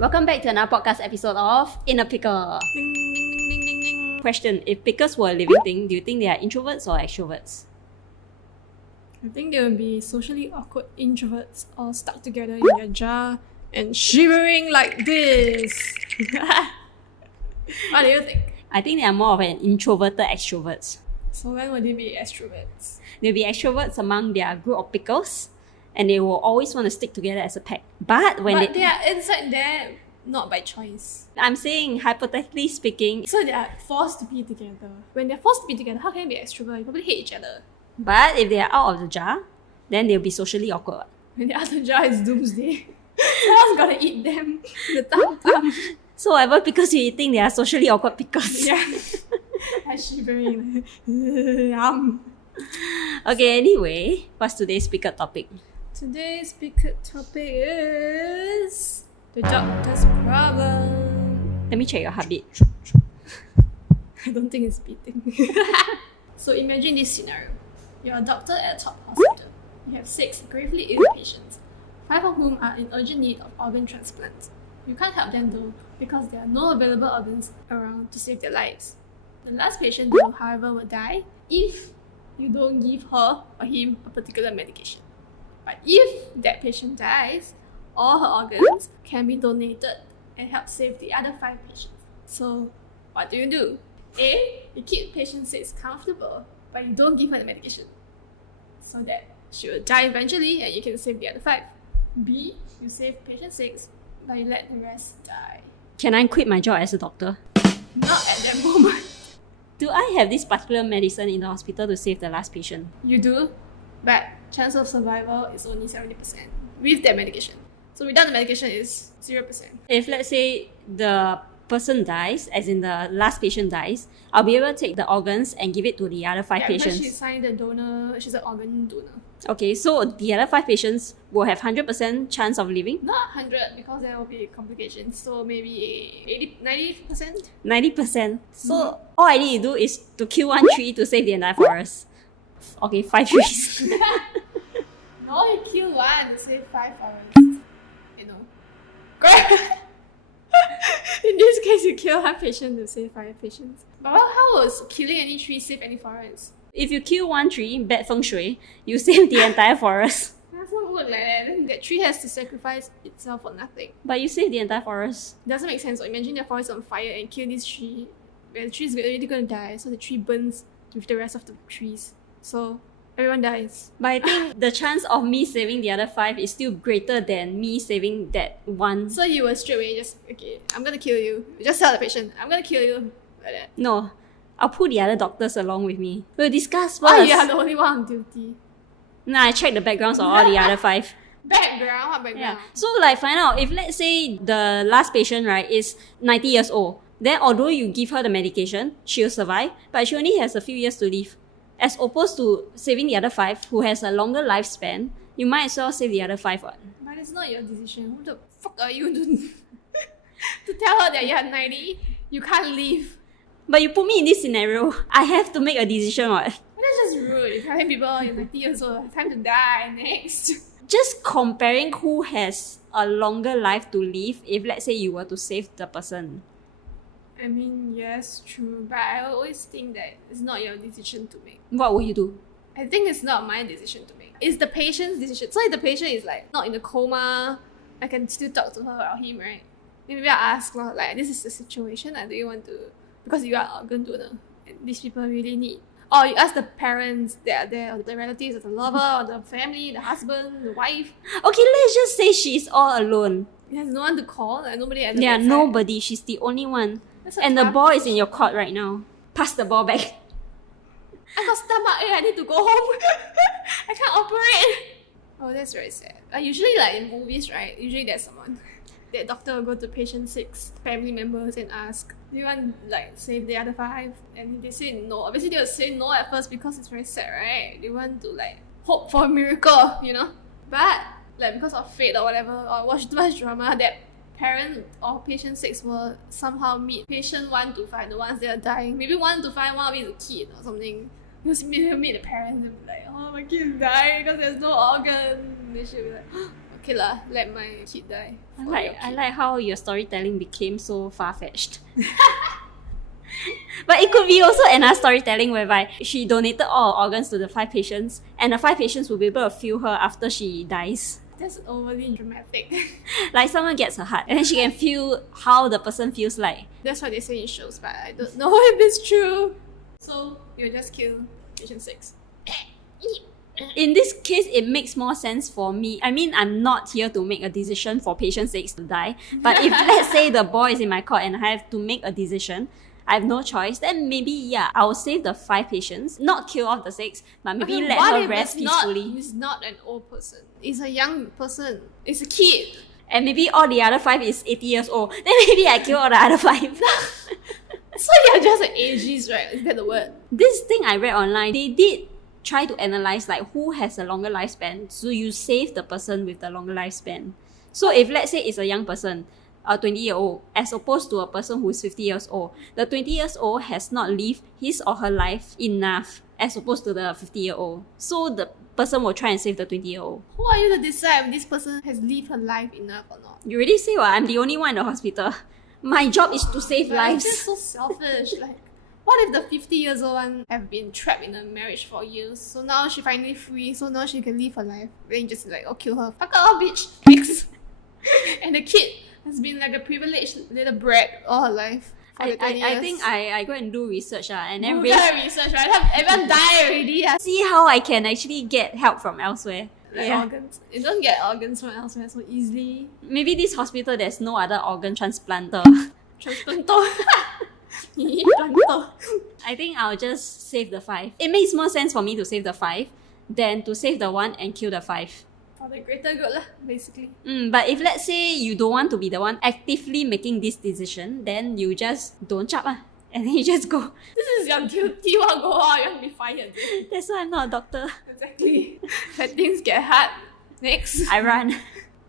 Welcome back to another podcast episode of A Pickle. Ding, ding, ding, ding, ding, ding. Question: if pickles were a living thing, do you think they are introverts or extroverts? I think they would be socially awkward introverts all stuck together in their jar and shivering like this. What do you think? I think they are more of an introverted extroverts. So when would they be extroverts? They'll be extroverts among their group of pickles, and they will always want to stick together as a pack. But when But they are inside there not by choice. I'm saying, hypothetically speaking, So they are forced to be together. When they're forced to be together, how can they be extrovert? They probably hate each other. but if they are out of the jar, then they'll be socially awkward. When they're out of the jar, it's doomsday. Someone's gotta eat them. The thumb. So whatever pickles you're eating, they are socially awkward pickles. Yeah. I'm shivering. Yum. Okay, anyway, what's today's pickle topic? Today's big topic is the doctor's problem. Let me check your heartbeat. I don't think it's beating. So imagine this scenario. You're a doctor at a top hospital. You have 6 gravely ill patients, 5 of whom are in urgent need of organ transplants. You can't help them though, because there are no available organs around to save their lives. The last patient though, however, will die if you don't give her or him a particular medication. But if that patient dies, all her organs can be donated and help save the other 5 patients. So, what do? A. You keep patient 6 comfortable, but you don't give her the medication, so that she will die eventually and you can save the other 5. B. You save patient 6, but you let the rest die. Can I quit my job as a doctor? Not at that moment. Do I have this particular medicine in the hospital to save the last patient? You do, but chance of survival is only 70% with that medication. So without the medication is 0%. If let's say the person dies, as in the last patient dies, I'll be able to take the organs and give it to the other 5 Because patients. she's signed the donor, she's an organ donor. Okay, so the other 5 patients will have 100% chance of living? Not 100 because there will be complications. So maybe 90%. 90%. So all I need to do is to kill one tree to save the entire forest. Okay, 5 trees. No, you kill one to save 5 forests. You know. Correct. In this case, you kill 1 patient to save 5 patients. But how was killing any tree save any forest? If you kill one tree, bad feng shui, you save the entire forest. It doesn't work like that. Then that tree has to sacrifice itself for nothing. But you save the entire forest. Doesn't make sense. So imagine the forest on fire and kill this tree. Where the tree is already going to die, so the tree burns with the rest of the trees. So everyone dies. But I think the chance of me saving the other 5 is still greater than me saving that one. So you will straight away just, okay, I'm going to kill you. You just tell the patient, I'm going to kill you. Like that. No, I'll pull the other doctors along with me. We'll discuss first. Oh, you are the only one on duty. Nah, I check the backgrounds of all the other 5. Background? What background? Yeah. So like find out if let's say the last patient, right, is 90 years old. Then although you give her the medication, she'll survive, but she only has a few years to live. As opposed to saving the other 5 who has a longer lifespan, you might as well save the other 5. What? But it's not your decision. Who the fuck are you to tell her that you're 90, you can't leave? But you put me in this scenario, I have to make a decision. What? That's just rude. You're telling people you're 90 years old, time to die, next. Just comparing who has a longer life to live if let's say you were to save the person. I mean, yes, true. But I always think that it's not your decision to make. What will you do? I think it's not my decision to make. It's the patient's decision. So if the patient is like not in a coma, I can still talk to her or him, right? Maybe I'll ask her, like, this is the situation. Do you want to, because you are an organ donor and these people really need. Or you ask the parents that are there, or the relatives, or the lover, or the family, the husband, the wife. Okay, let's just say she's all alone. There's no one to call, like nobody at the Yeah, bedside. nobody. She's the only one. That's so And the tough. ball is in your court right now. Pass the ball back. I got stomachache, I need to go home. I can't operate. Oh, that's very sad. Usually like in movies, right? Usually there's someone. That doctor will go to patient 6 family members and ask, do you want like save the other 5? And if they say no, obviously they will say no at first because it's very sad, right? They want to like hope for a miracle, you know? But like because of fate or whatever, or watch too much drama, that parent or patient 6 will somehow meet patient 1 to 5, the ones that are dying. Maybe 1 to 5, one of it is a kid or something. You'll meet the parents and be like, oh, my kid is dying because there's no organ. then she'll be like, okay lah, let my kid die. I like how your storytelling became so far-fetched. But it could be also another storytelling whereby she donated all her organs to the 5 patients and the 5 patients will be able to feel her after she dies. That's overly dramatic. Like someone gets her heart and then she can feel how the person feels like. That's what they say in shows, but I don't know if it's true. So you'll just kill patient 6. In this case, it makes more sense for me. I mean, I'm not here to make a decision for patient 6 to die. But if let's say the ball is in my court and I have to make a decision, I have no choice, then maybe, yeah, I will save the 5 patients, not kill off the 6, but maybe let her rest peacefully. It's not an old person. It's a young person. It's a kid. And maybe all the other 5 is 80 years old. Then maybe I kill all the other 5. So you're just an ageist, right? Is that the word? This thing I read online, they did try to analyze like who has a longer lifespan. So you save the person with the longer lifespan. So if let's say it's a young person, a 20-year-old, as opposed to a person who is 50 years old, the 20 years old has not lived his or her life enough as opposed to the 50-year-old. So the person will try and save the 20-year-old. Who are you to decide if this person has lived her life enough or not? You already say, well, I'm the only one in the hospital. My job is to save lives. It's just so selfish. Like, what if the 50 years old one have been trapped in a marriage for years? So now she finally free, so now she can live her life. Then you just like, oh, kill her. Fuck off, bitch. Next. And the kid has been like a privileged little brat all her life. I think I go and do research and then research, right? Everyone die already. See how I can actually get help from elsewhere. Like organs. You don't get organs from elsewhere so easily. Maybe this hospital there's no other organ transplanter. Transplanter. I think I'll just save the 5. It makes more sense for me to save the 5 than to save the 1 and kill the 5. For the greater good lah, basically. But if let's say you don't want to be the one actively making this decision, then you just don't chop and then you just go. This is your duty, you want to go out, you want to be fired. That's why I'm not a doctor. Exactly. When things get hard, next. I run.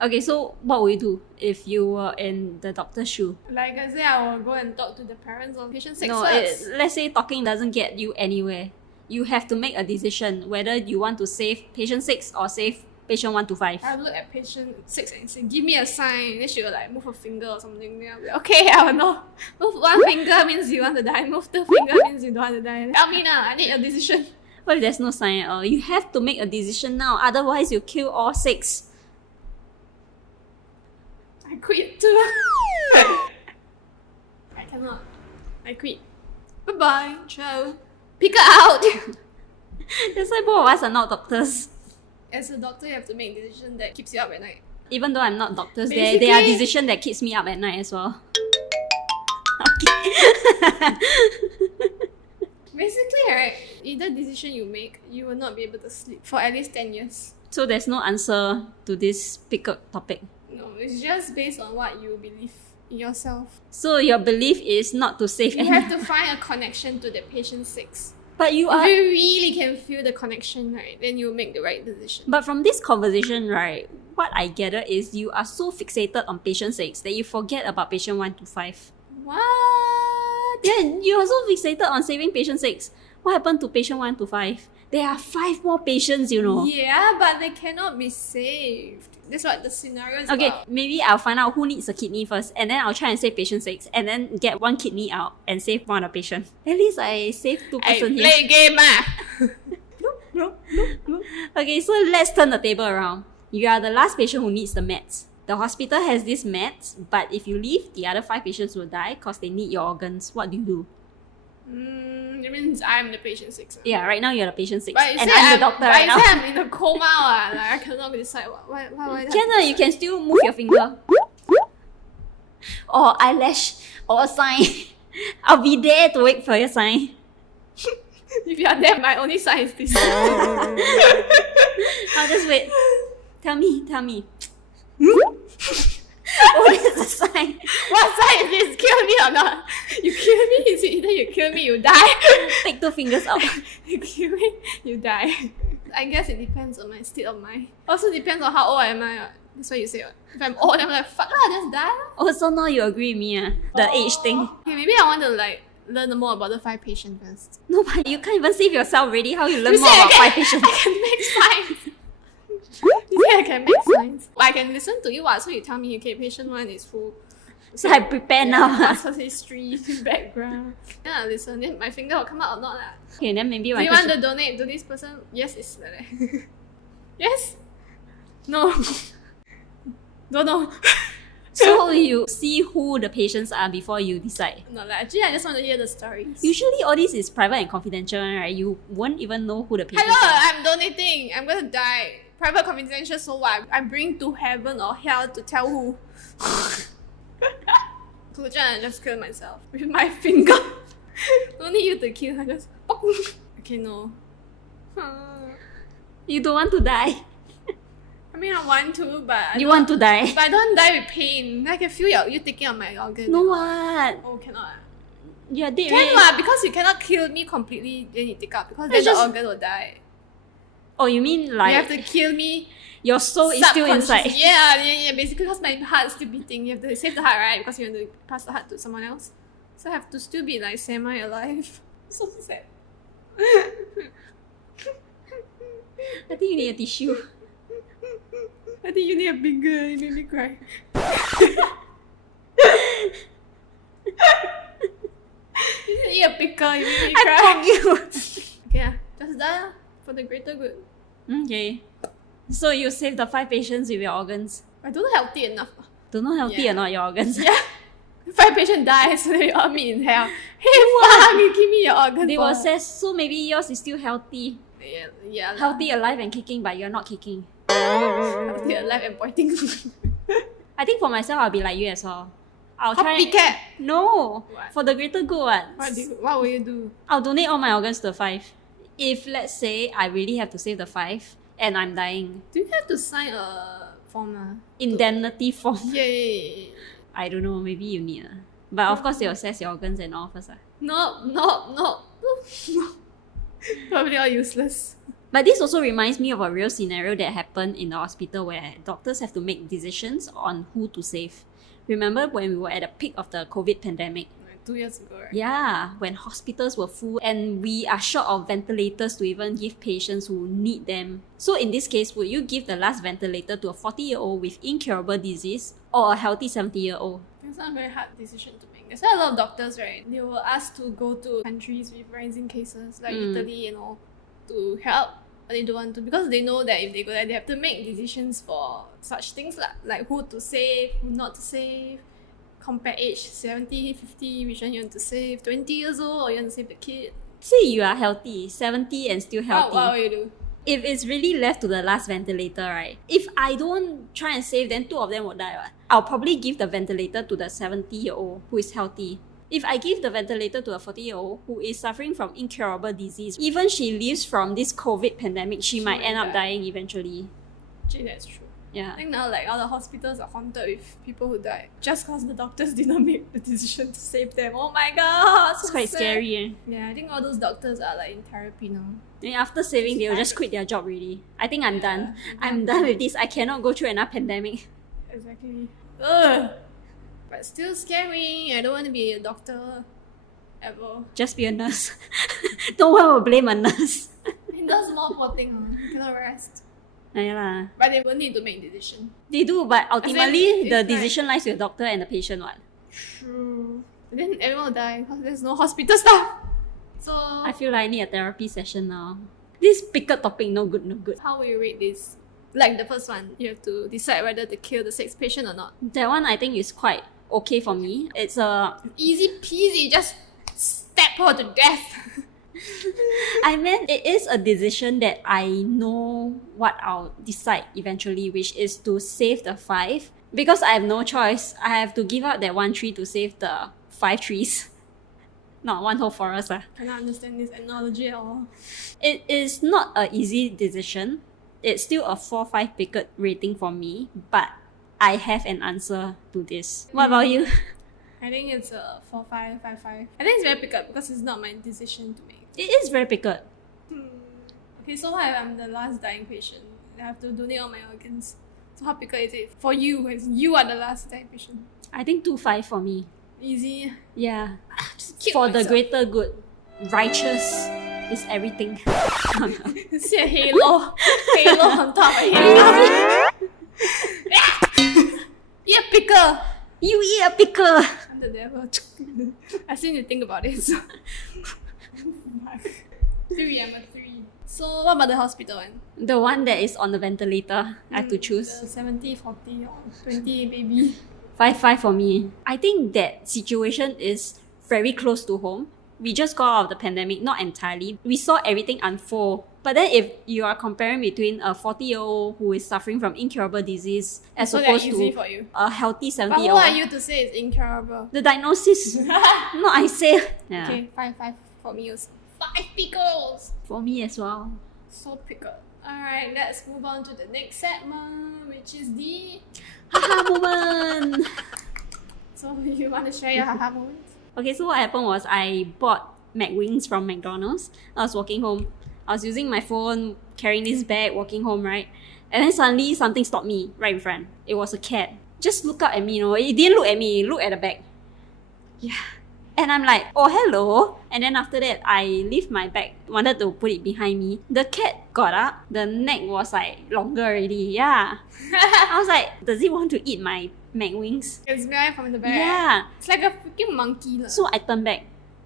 Okay, so what would you do if you were in the doctor's shoe? Like I said, I will go and talk to the parents of patient 6 No, first. let's say talking doesn't get you anywhere. You have to make a decision whether you want to save patient 6 or save patient 1 to 5. I'll look at patient 6 and say, give me a sign. Then she will like move her finger or something. Then I'll be like, okay, I will know. Move 1 finger means you want to die. Move 2 finger means you don't want to die. Tell me now, I need a decision. What if there's no sign at all? You have to make a decision now. Otherwise, you kill all 6. I quit too. I cannot. I quit. Bye-bye. Ciao. Pick her out. That's why both of us are not doctors. As a doctor, you have to make a decision that keeps you up at night. Even though I'm not doctors, there are decisions that keeps me up at night as well. Okay. Basically, right, either decision you make, you will not be able to sleep for at least 10 years. So there's no answer to this pickled topic. No, it's just based on what you believe in yourself. So your belief is not to save You have to find a connection to the patient 6. But you If are... you really can feel the connection, right, then you'll make the right decision. But from this conversation, right, what I gather is you are so fixated on patient 6 that you forget about patient 1 to 5. What? Yeah, you're so fixated on saving patient 6. What happened to patient 1 to 5? There are 5 more patients, you know. Yeah, but they cannot be saved. That's what the scenario is Okay, about. maybe I'll find out who needs a kidney first, and then I'll try and save patient 6, and then get 1 kidney out and save 1 of the patient. At least I saved 2 person here. Play game No. Okay, so let's turn the table around. You are the last patient who needs the meds. The hospital has these meds, but if you leave, the other 5 patients will die because they need your organs. What do you do? It means I'm the patient 6. Yeah, right now you're the patient 6, But and I'm the doctor right now. But I'm in a coma. Like, I cannot decide why You can still move your finger. Or eyelash, or a sign. I'll be there to wait for your sign. If you are there, my only sign is this. I'll just wait. Tell me. Oh, there's a sign. What sign is this? Kill me or not? You kill me, it's either you kill me, you die. Take 2 fingers out. You kill me, you die. I guess it depends on my state of mind. Also depends on how old am I. That's what you say. If I'm old, I'm like, fuck lah, just die. Oh, so now you agree with me, the age thing. Okay, maybe I want to like learn more about the 5 patients first. No, but you can't even save yourself already. How you learn more about 5 patients? I can make signs. You say I I can make signs. But I can listen to you, so you tell me, okay, patient 1 is full. So I prepare now. What's her history, background. Then I listen, then my finger will come out or not. Okay, then maybe Do you want to donate to this person? Yes, it's like that. Yes? No. Don't know. So you see who the patients are before you decide. No, actually I just want to hear the stories. Usually all this is private and confidential, right? You won't even know who the patients Hello, are. I'm donating. I'm gonna die. Private confidential, so what? I bring to heaven or hell to tell who. So I just kill myself with my finger. Don't need you to kill, I just okay, no. You don't want to die. I mean, I want to, but You want to die. But I don't die with pain. I can feel you taking out my organ. No what? Oh, cannot. You are dead, Can right? what? Because you cannot kill me completely, then you take out. Because then just- the organ will die. Oh, you mean like You have to kill me. your soul is still inside? Subconscious. Yeah. Basically, because my heart is still beating. You have to save the heart, right? Because you want to pass the heart to someone else. So I have to still be like semi-alive. So sad. I think you need a tissue. I think you need a bigger. You made me cry. You need to eat a pickle. You made me cry. I told you. Okay, just die lah, for the greater good. Okay. So you save the 5 patients with your organs. I don't know healthy enough. Don't know healthy Yeah. or not your organs. Yeah. 5 patients die, so they all meet in hell. Hey, fuck, you give me your organ. They for- will assess, so maybe yours is still healthy. Yeah. Healthy, alive and kicking, but you're not kicking. Healthy, alive and pointing. I think for myself, I'll be like you as well. I'll try. Copycat. No! What? For the greater good one. What will you do? I'll donate all my organs to the 5. If, let's say, I really have to save the 5 and I'm dying, Do you have to sign a form? indemnity form. Yay. I don't know, maybe you need. But of course, they'll assess your organs and all first. No. Probably all useless. But this also reminds me of a real scenario that happened in the hospital where doctors have to make decisions on who to save. Remember when we were at the peak of the COVID pandemic? 2 years ago, right? Yeah, when hospitals were full and we are short of ventilators to even give patients who need them. So in this case, would you give the last ventilator to a 40-year-old with incurable disease or a healthy 70-year-old? It's not a very hard decision to make. That's why a lot of doctors, right, they were asked to go to countries with rising cases, like Italy, to help. But they don't want to because they know that if they go there, they have to make decisions for such things like who to save, who not to save. Compare age, 70, 50, which one you want to save? 20 years old or you want to save the kid? Say you are healthy, 70 and still healthy. What will you do? If it's really left to the last ventilator, right? If I don't try and save, then 2 of them will die. Right? I'll probably give the ventilator to the 70-year-old who is healthy. If I give the ventilator to a 40-year-old who is suffering from incurable disease, even she lives from this COVID pandemic, she might end up dying eventually. Actually, that's true. Yeah. I think now all the hospitals are haunted with people who died just because the doctors did not make the decision to save them. Oh my god, so It's quite sad. scary. Eh? Yeah, I think all those doctors are like in therapy now. And after saving, they'll just quit their job already. I think I'm done. I'm done with this. I cannot go through another pandemic. Exactly. Ugh. But still scary. I don't want to be a doctor ever. Just be a nurse. No one will blame a nurse. It does more poor thing. You cannot rest. Yeah lah. But they will need to make decision. They do, but ultimately, it's the like- decision lies with the doctor and the patient. What? True. And then everyone will die because there's no hospital staff. So I feel like I need a therapy session now. This pickle topic, no good, no good. how will you rate this? Like the first one, you have to decide whether to kill the 6th patient or not. That one I think is quite okay for me. It's a Easy peasy, just stab her to death. I meant it is a decision that I know what I'll decide eventually, which is to save the 5. Because I have no choice, I have to give up that 1 tree to save the 5 trees. Not 1 whole forest. Cannot understand this analogy at all. It is not an easy decision. It's still a 4-5 picket rating for me, but I have an answer to this. What about you? I think it's a 4-5, 5-5. I think it's very pick-up because it's not my decision to make. It is very picket. Okay, so what if I'm the last dying patient? I have to donate all my organs. So how pick-up is it for you? As you are the last dying patient. I think 2-5 for me. Easy. Yeah. Just kill For the myself. greater good. Righteous is everything. See a halo. Halo on top of halo. You eat a pickle! I'm the devil. I still need to think about it. So. Three, I'm a 3. So what about the hospital one? The one that is on the ventilator. I have to choose. The 70, 40 or 20 baby. 5-5 for me. I think that situation is very close to home. We just got out of the pandemic, not entirely. We saw everything unfold. But then if you are comparing between a 40-year-old who is suffering from incurable disease as So opposed they're easy to for you. a healthy But who 70-year-old. are you to say it's incurable? The diagnosis. No, I say. Yeah. Okay, 5-5 for me also. 5 pickles! For me as well. So pickle. Alright, let's move on to the next segment, which is the... Haha moment! So you want to share your haha moment? Okay, so what happened was I bought McWings from McDonald's. I was walking home. I was using my phone, carrying this bag, walking home, right? And then suddenly something stopped me right in front. It was a cat. Just look up at me, It didn't look at me, it looked at the bag. Yeah. And I'm like, oh, hello. And then after that, I lift my bag, wanted to put it behind me. The cat got up. The neck was like longer already. Yeah. I was like, does it want to eat my McWings? It's right from the back. Yeah. It's like a freaking monkey. La. So I turned back.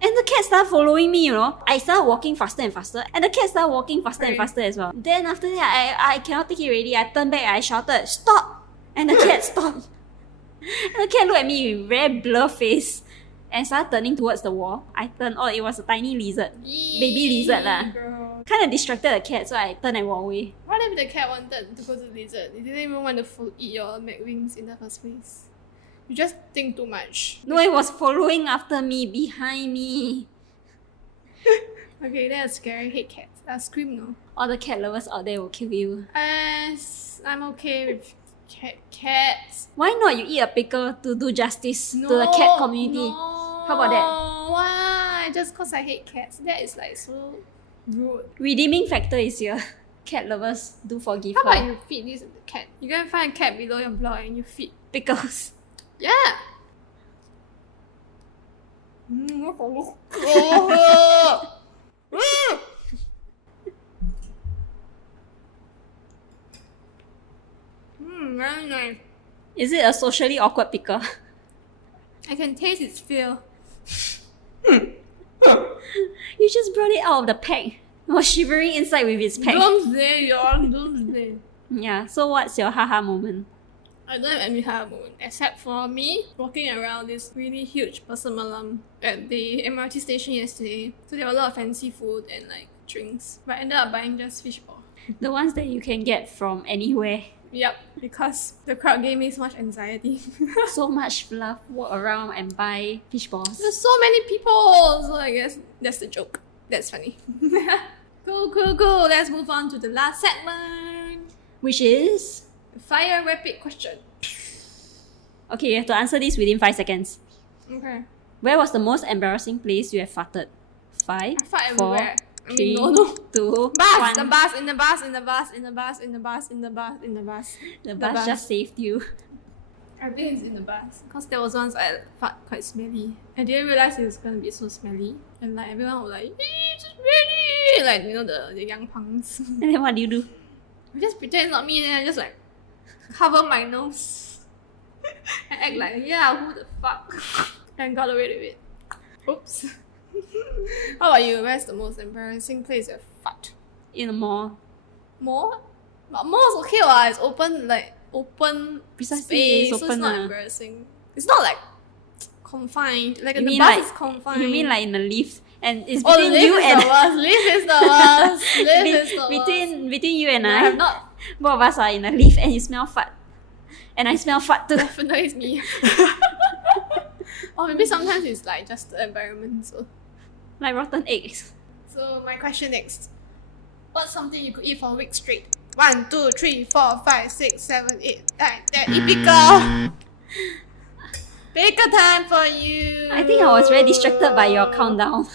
And the cat started following me, I started walking faster and faster. And the cat started walking faster and faster as well. Then after that, I cannot take it already. I turned back, I shouted, stop! And the cat stopped. And the cat looked at me with very blur face and started turning towards the wall. I turned, it was a tiny lizard. Baby lizard lah. Kind of distracted the cat, so I turned and walked away. What if the cat wanted to go to the lizard? It didn't even want to eat your McWings in the first place. You just think too much. No, it was following after me, behind me. Okay, that's scary. I hate cats. I'll scream no. All the cat lovers out there will kill you. I'm okay with cats. Why not you eat a pickle to do justice to the cat community? No. How about that? Why? Just because I hate cats. That is like so rude. Redeeming factor is here. Cat lovers do forgive How her. about you feed this cat? You go and find a cat below your block and you feed. Pickles. Yeah. Very nice. Is it a socially awkward pickle? I can taste its feel. You just brought it out of the pack. It was shivering inside with its pack. Doomsday, y'all. Doomsday. Yeah, so what's your haha moment? I don't have any haha moment except for me walking around this really huge pasar malam at the MRT station yesterday. So there were a lot of fancy food and like drinks, but I ended up buying just fishball. The ones that you can get from anywhere. Yep, because the crowd gave me so much anxiety. So much fluff, walk around and buy fish balls. There's so many people, so I guess that's the joke. That's funny. Cool. Let's move on to the last segment. Which is... Fire rapid question. Okay, you have to answer this within 5 seconds. Okay. Where was the most embarrassing place you have farted? 5, I fart 4, everywhere. 3, No. 2, Bus! 1. In the bus. The bus just saved you. I think it's in the bus. Because there was once I fart quite smelly. I didn't realize it was gonna be so smelly. And like everyone was like, it's smelly! Like, you know, the young punks. And then what do you do? I just pretend it's not me and I just like cover my nose. And act like, yeah, who the fuck? And got away with it. Oops. How about you? Where's the most embarrassing place you've fart? In a mall. Mall? But mall is okay lah. It's open Precisely, space, it's so open it's not lah. embarrassing. It's not like confined. Like You the mean bus like- is confined. You mean like in the lift? And it's Oh, between lift you is and... the worst. Lift is the worst. Lift is the worst. Between you and I I, have not. both of us are in a lift and you smell fart. And I smell fart too. Definitely it's me. Or maybe sometimes it's like just the environment. So. Like rotten eggs. So my question next. What's something you could eat for a week straight? 1, 2, 3, 4, 5, 6, 7, 8, 9, 10. Eat pickle! Pickle time for you! I think I was very distracted by your countdown.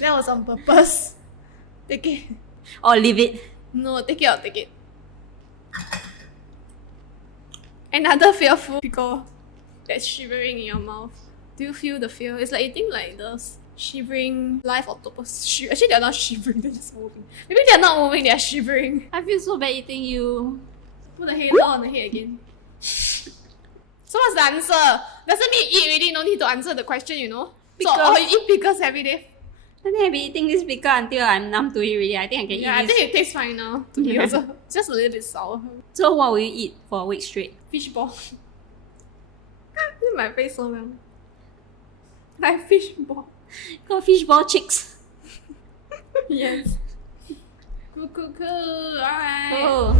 That was on purpose. Take it. Or leave it. No, take it out, take it. Another fearful pickle that's shivering in your mouth. Do you feel the fear? It's like eating like those shivering live octopus. Actually, they're not shivering, they're just moving. Maybe they're not moving, they're shivering. I feel so bad eating you. Put the halo on the head again. So what's the answer? Doesn't mean you eat already, no need to answer the question, you know? So, Pickles. you eat pickles every day? I think I've been eating this pickle until I'm numb to it already. I think I can eat I this. think it tastes fine now. To me also. Just a little bit sour. So what will you eat for a week straight? Fish ball. My face so well. Like fish ball. Got fishball chicks. Yes. Cool. Alright. Oh.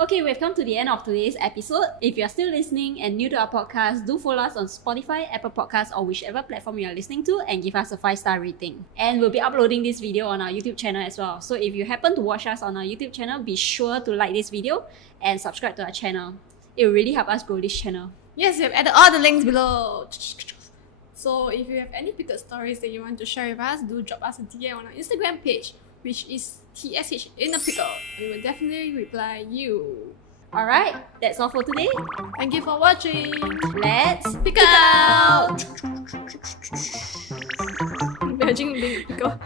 Okay, we've come to the end of today's episode. If you're still listening and new to our podcast, do follow us on Spotify, Apple Podcasts, or whichever platform you are listening to and give us a 5-star rating. And we'll be uploading this video on our YouTube channel as well. So if you happen to watch us on our YouTube channel, be sure to like this video and subscribe to our channel. It will really help us grow this channel. Yes, we have added all the links below. So if you have any pickle stories that you want to share with us, do drop us a DM on our Instagram page, which is TSH in a pickle. We will definitely reply you. Alright, that's all for today. Thank you for watching. Let's Pick out! Imagine being a pickle.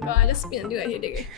God, I just spit until I headache.